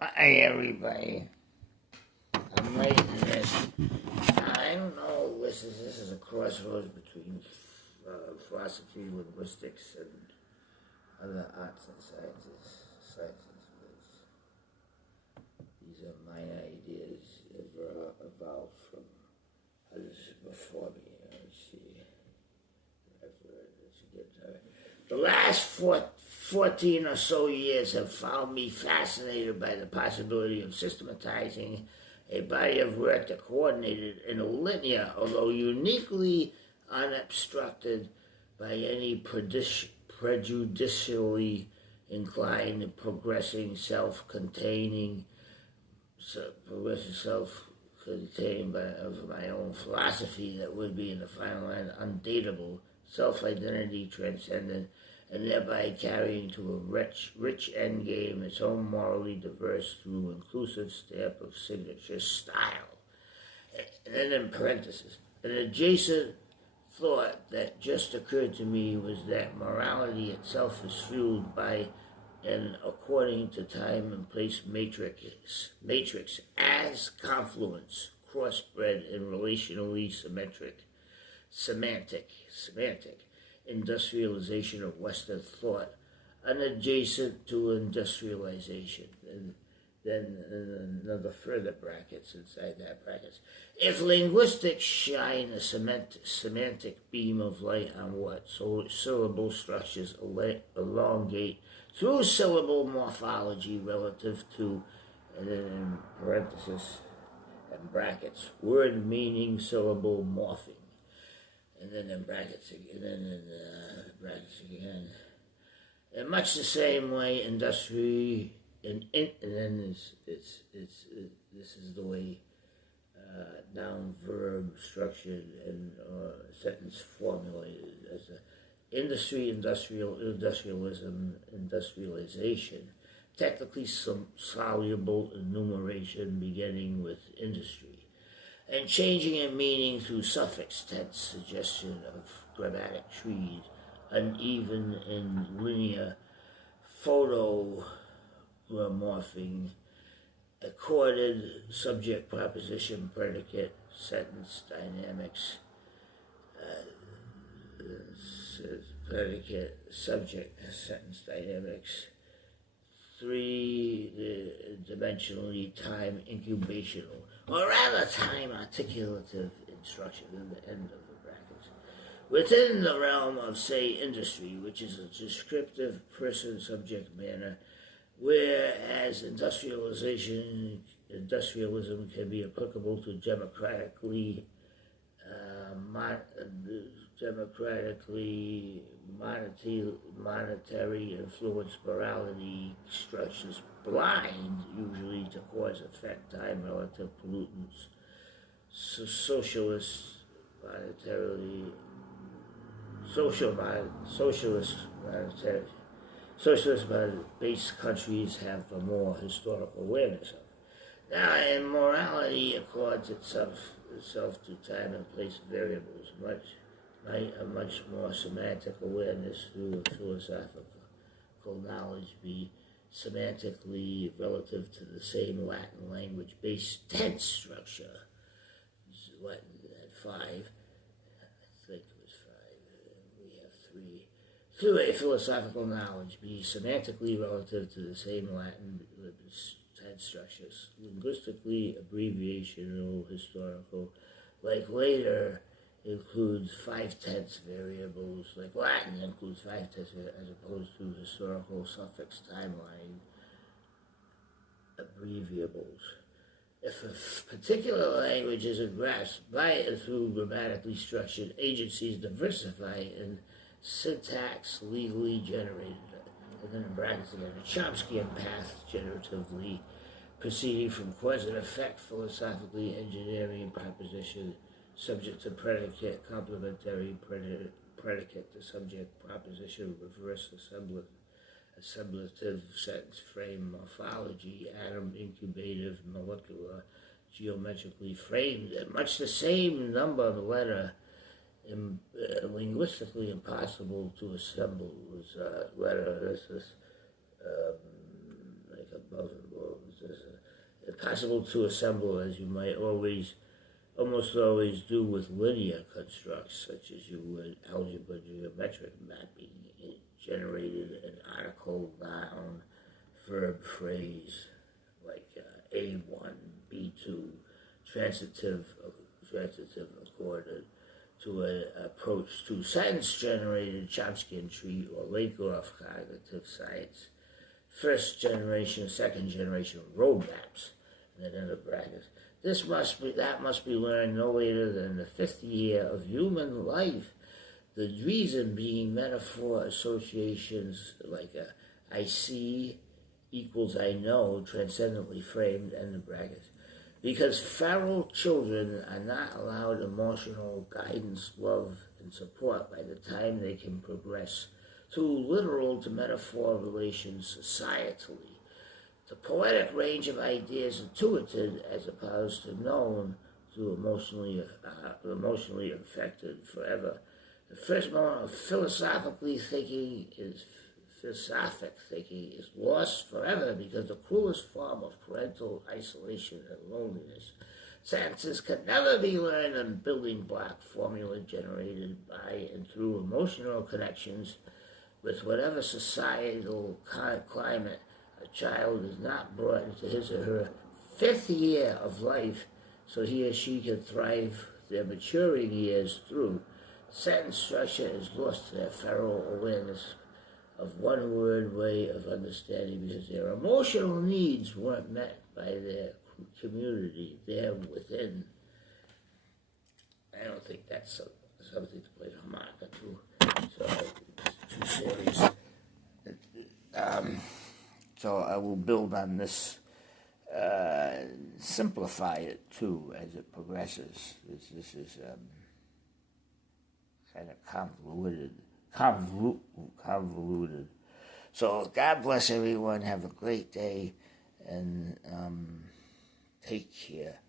Hi everybody, I'm writing this. I don't know, this is a crossroads between philosophy, linguistics, and other arts and sciences. These are my ideas evolved from others before me. Let's see. The last 14 or so years have found me fascinated by the possibility of systematizing a body of work that coordinated in a linear, although uniquely unobstructed by any prejudicially inclined, progressing, self-contained of my own philosophy that would be in the final end undateable, self-identity transcendent, and thereby carrying to a rich endgame its own morally diverse through inclusive stamp of signature style. And then in parentheses, an adjacent thought that just occurred to me was that morality itself is fueled by an according to time and place matrix as confluence, crossbred and relationally semantic industrialization of Western thought, unadjacent to industrialization. And then another further brackets inside that brackets. If linguistics shine a semantic beam of light on what syllable structures elongate through syllable morphology relative to, and then in parentheses and brackets, word meaning syllable morphing. And then in brackets again, and then in brackets again. In much the same way, industry, and then this is the way noun, verb, structured, and sentence formulated as a industry, industrialism, industrialization, technically soluble enumeration beginning with industry, and changing in meaning through suffix tense suggestion of grammatic trees, uneven and linear photogramorphing, accorded subject, proposition, predicate, sentence dynamics, predicate, subject, sentence dynamics, three-dimensionally time incubational, or rather time articulative instruction in the end of the brackets. Within the realm of, say, industry, which is a descriptive person-subject manner, whereas industrialism can be applicable to democratically monetary influence morality structures blind usually to cause effect time relative pollutants, socialist based countries have a more historical awareness of. Now, in morality accords itself to time and place variables, might a much more semantic awareness through philosophical knowledge be semantically relative to the same Latin language-based tense structure. Latin at 5, I think it was 5, we have 3. Through a philosophical knowledge be semantically relative to the same Latin tense structures, linguistically abbreviational, historical, like later includes 5 tense variables, like Latin includes 5 tense as opposed to historical suffix timeline abbreviables. If a particular language isn't grasped by and through grammatically structured agencies diversify in syntax legally generated, and then in brackets again, a Chomskyan path generatively proceeding from cause and effect, philosophically engineering proposition, subject to predicate, complementary predicate to subject, proposition, reverse assemblative sentence frame, morphology, atom, incubative, molecular, geometrically framed, and much the same number of letter, linguistically impossible to assemble was letter. This is like a It's possible to assemble as you might almost always do with linear constructs, such as you would algebra geometric mapping. It generated an article, noun, verb, phrase, like A1, B2, transitive accorded to an approach to sentence-generated Chomsky tree or Lakoff cognitive science. First generation, second generation roadmaps, and then in the brackets. That must be learned no later than the 5th year of human life. The reason being metaphor associations like I see equals I know, transcendently framed, end the brackets. Because feral children are not allowed emotional guidance, love, and support by the time they can progress to literal to metaphor relations societally. The poetic range of ideas intuited as opposed to known to emotionally affected forever. The first moment of philosophic thinking is lost forever because the cruelest form of parental isolation and loneliness. Sentences can never be learned in building block formula generated by and through emotional connections with whatever societal climate. A child is not brought into his or her 5th year of life so he or she can thrive their maturing years through. Sentence structure is lost to their feral awareness of one-word way of understanding because their emotional needs weren't met by their community there within. I don't think that's something to play harmonica to. So, 2 series. So I will build on this, simplify it too as it progresses. This is kind of convoluted. So God bless everyone. Have a great day and take care.